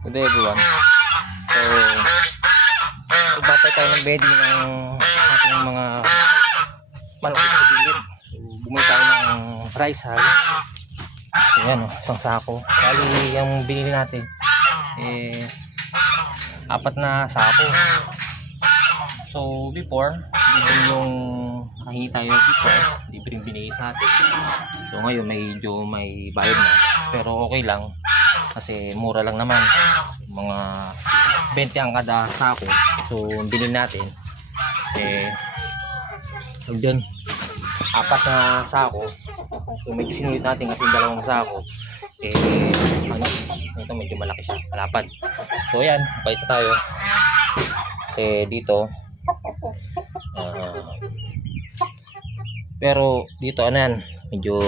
Good day everyone. So, batay tayo ng bedding ng ating mga malaki sa gilid. So, bumili tayo ng rice hull. Ayan, isang sako. Bali, yung binili natin, apat na sako. So, before, libre yung kahingi tayo before, libre yung binigay sa atin. So, ngayon, medyo may bayad na. Pero okay lang. Kasi mura lang naman, mga 20 ang kada sako. So bilhin natin dyan, apat na sako. So medyo sinulit natin kasi dalawang sako ito medyo malaki siya, malapad. So ayan, bait tayo kasi dito pero dito ano yan, medyo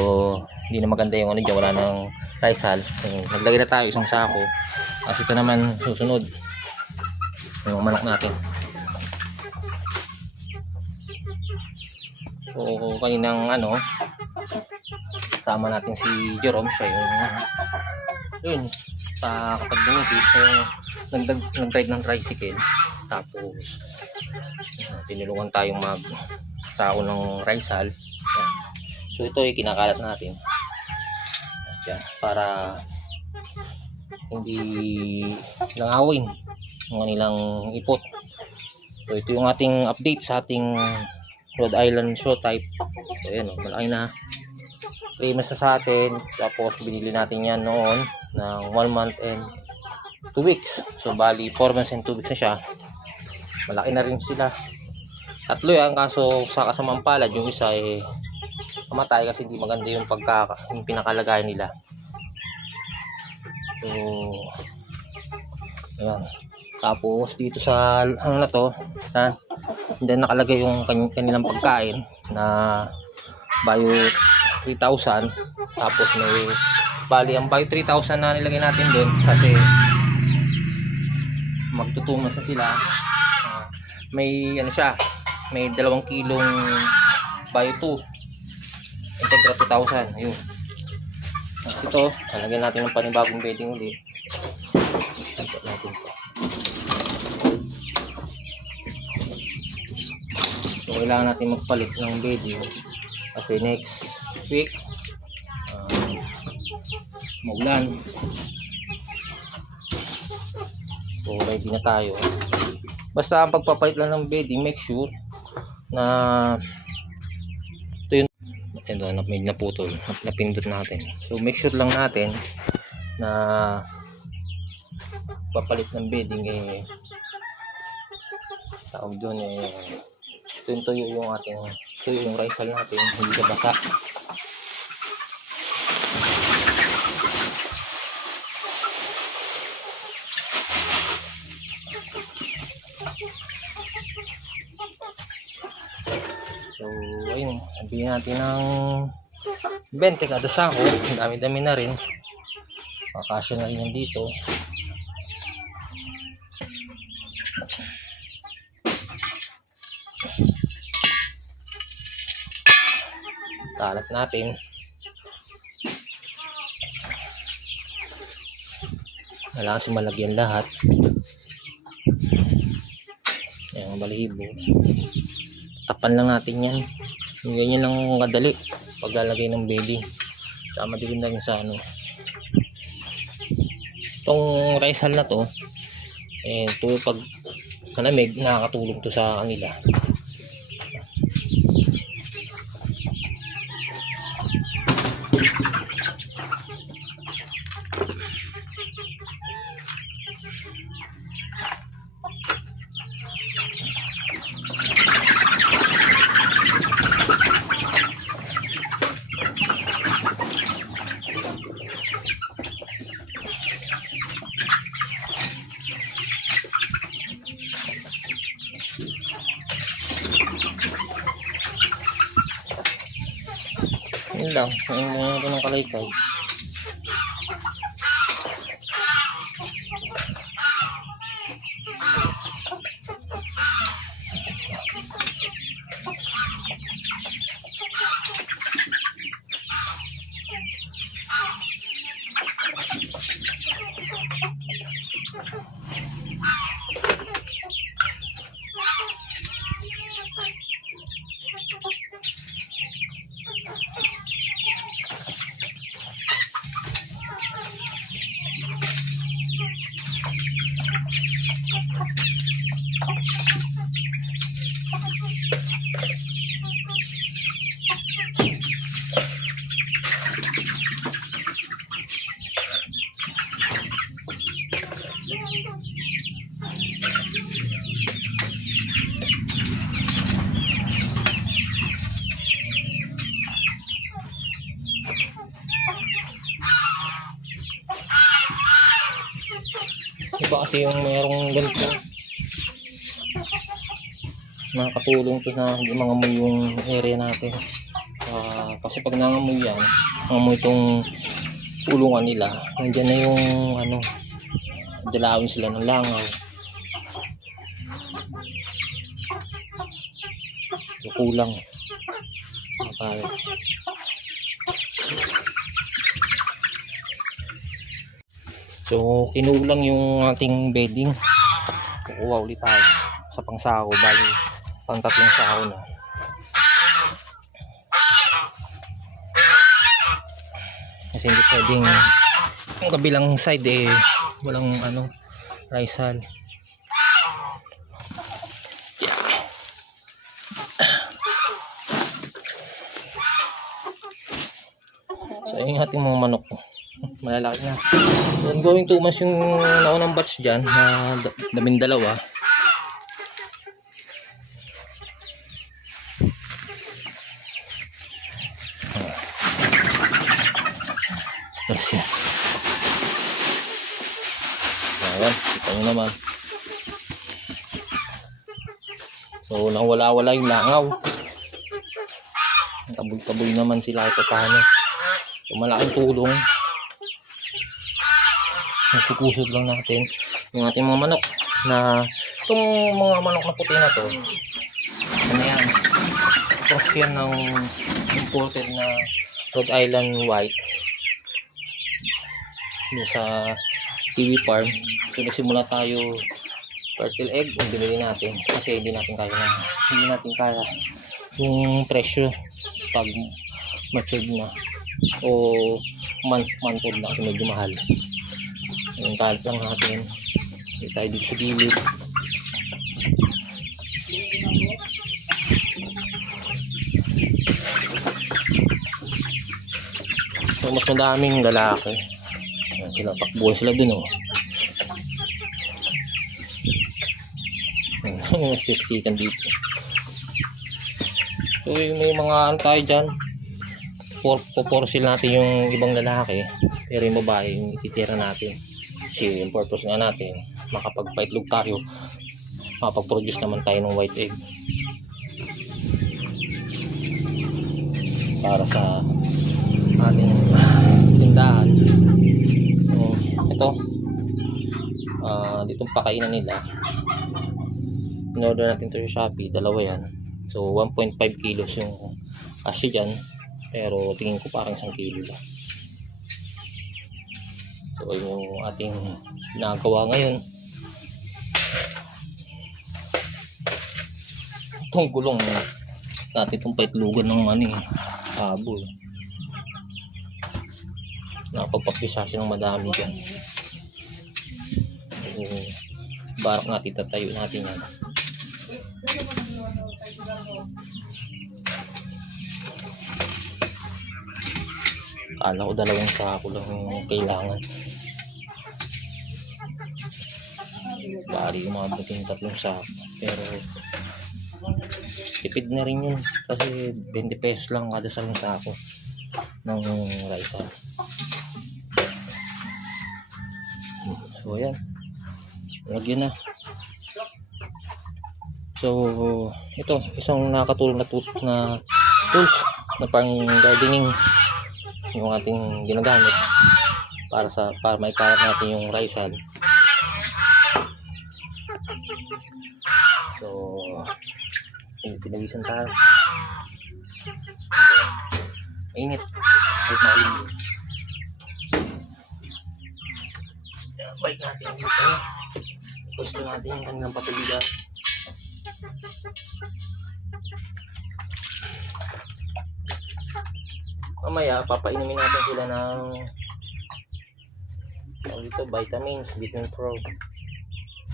hindi na maganda yung ano dyan, wala nang rice hull. Naglagay na tayo isang sako kasi ito naman susunod yung manok natin. So kaninang ano, sama natin si Jerome, siya yung sa kapag bumiti nag-ride ng tricycle, tapos tinulungan tayong mag sako ng rice hull. So ito ay kinakalat natin para hindi langawin ng kanilang ipot. So ito yung ating update sa ating Rhode Island show type. So ayan, malaki na, 3 months na sa atin. Tapos binili natin yan noon ng 1 month and 2 weeks. So bali 4 months and 2 weeks na siya. Malaki na rin sila, tatlo yan, kaso sa kasamang palad yung isa kamatay kasi hindi maganda yung yung pinakalagayan nila. So ayan, tapos dito sa ano na to, hindi nakalagay yung kanilang pagkain na bio 3,000. Tapos may bali ang bio 3,000 na nilagay natin doon kasi magtutumas na sila. May ano siya, may 2 kilong bio 2 Integra 2,000. Ayun. Ito, lalagyan natin ng panibagong bedding ulit. So kailangan natin magpalit ng bedding kasi next week maulan. So ready na tayo. Basta ang pagpapalit lang ng bedding, make sure na ito yun, may naputol, napindot natin. So make sure lang natin na papalit ng bedding tawag doon tuyo yung ating yung rice hull natin, hindi siya basa. So ayun, sabihin natin ng 20 kada sako. Dami-dami na rin, makasya na rin yan dito. Kalat natin. Kailangan kasi malagyan lahat. Ayan, balihibo. Tapan lang natin yan. Ganyan lang kadali paglalagay ng bedding. Sama din na rin sa ano. Itong rice hull na to, pag malamig, nakakatulong to sa kanila. Yun lang, yung mga ng kalaykay. Iba kasi yung mayroong ganito, nakakatulong to na hindi mangamoy yung area natin. Kasi pag nangamoy yan, nangamoy itong kulungan nila, nandiyan na yung ano, dalawin sila ng langaw. So, kulang tayo. So kinulang yung ating bedding, kukuha ulit tayo sa pangsako, bali pang 3 sako na. Kasi hindi pwedeng yung kabilang side walang ano, rice hull. So yung ating mga manok, malalaki na. So, going 2 months yung naunang batch dyan na 12. Stress yan. Ayan, kita nyo naman. So nawala-wala yung langaw. Taboy-taboy naman sila ito paano. So malaking tulong. Nasukusod lang natin yung ating mga manok, na itong mga manok na puti na to, ano yan, cross yan ng imported na Rhode Island White dun sa TV farm. So nagsimula tayo fertile egg, yung binili natin kasi hindi natin kaya yung presyo pag matured na o month-old na kasi medyo mahal. Yung kalat lang natin, hindi tayo dito sa gilid. So mas madaming lalaki. Sila, takbuhan sila dun oh. Siksikan dito. So may mga ano tayo dyan, puporsil natin yung ibang lalaki, pero yung babae yung ititira natin. Kasi yung purpose nga natin, makapag-paitlog tayo, makapag-produce naman tayo ng white egg para sa ating tindahan. So, ito ditong pakainan nila, in-order natin ito sa Shopee, dalawa yan. So 1.5 kilos yung kasi dyan, pero tingin ko parang 1 kilo lang. So yung ating ginagawa ngayon, itong gulong natin itong paitlugan ng habol, napagpapisa siya ng madami dyan. So barak natin, tatayo natin yan. Kala ko 2 sako lang yung kailangan, bali umabot yung 3 sako, pero tipid na rin yun kasi 20 pesos lang kada 1 sako ng rice hull. So ayan, lagyan na. So ito isang nakakatulong na tools na pang gardening yung ating ginagamit para maikalat natin yung rice hull. So pinawisan tayo, init kahit mainit. Bike natin dito. Pwesto natin yung kanilang patubigan. Mamaya, papainumin natin sila ng dito, vitamins, vitamin pro.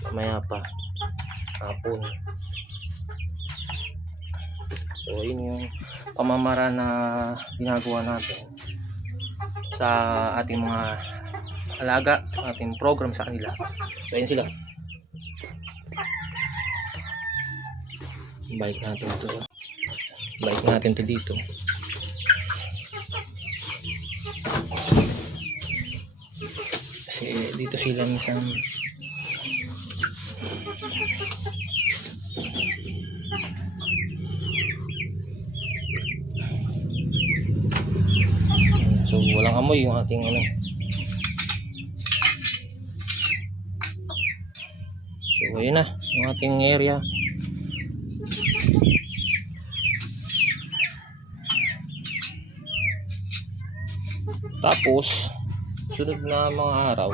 Mamaya pa, hapon. So, yun yung pamamaraan na ginagawa natin sa ating mga alaga, ating program sa kanila. So, ayun sila. Balik natin ito. Balik natin ito dito. Kasi dito sila minsan so walang amoy yung ating ano. So ayun na yung ating area. Tapos sunod na mga araw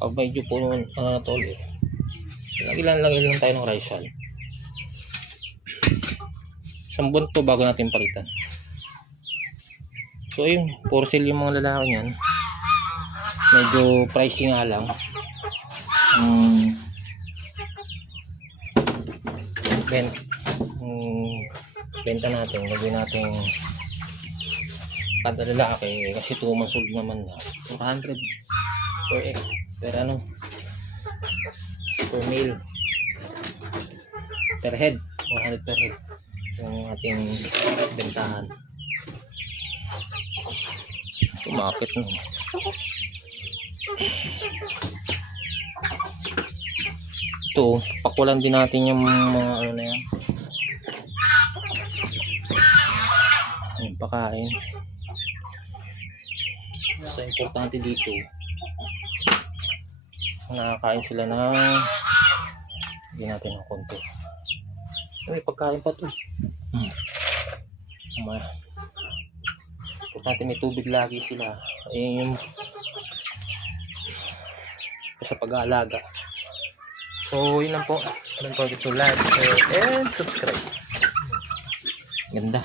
pag medyo puno tol ilan lang tayo ng rice hull. Isang buwan to bago natin palitan. So ayun, for sale yung mga lalaki niyan. Medyo pricing nga lang. Benta natin, lagyan natin kada lalaki kasi 2 months old naman na 400 per egg, per ano, per male, per head, 400 per head yung ating bentahan. Umakit no. Ito, pakulan din natin yung mga ano na yan, yung pakain. So importante dito nakakain sila ng hindi natin ng konti. May pagkain pa to. Importante may tubig lagi sila. Ayun yung sa pag-aalaga. So yun lang po. Don't forget to like, share, and subscribe. Ganda.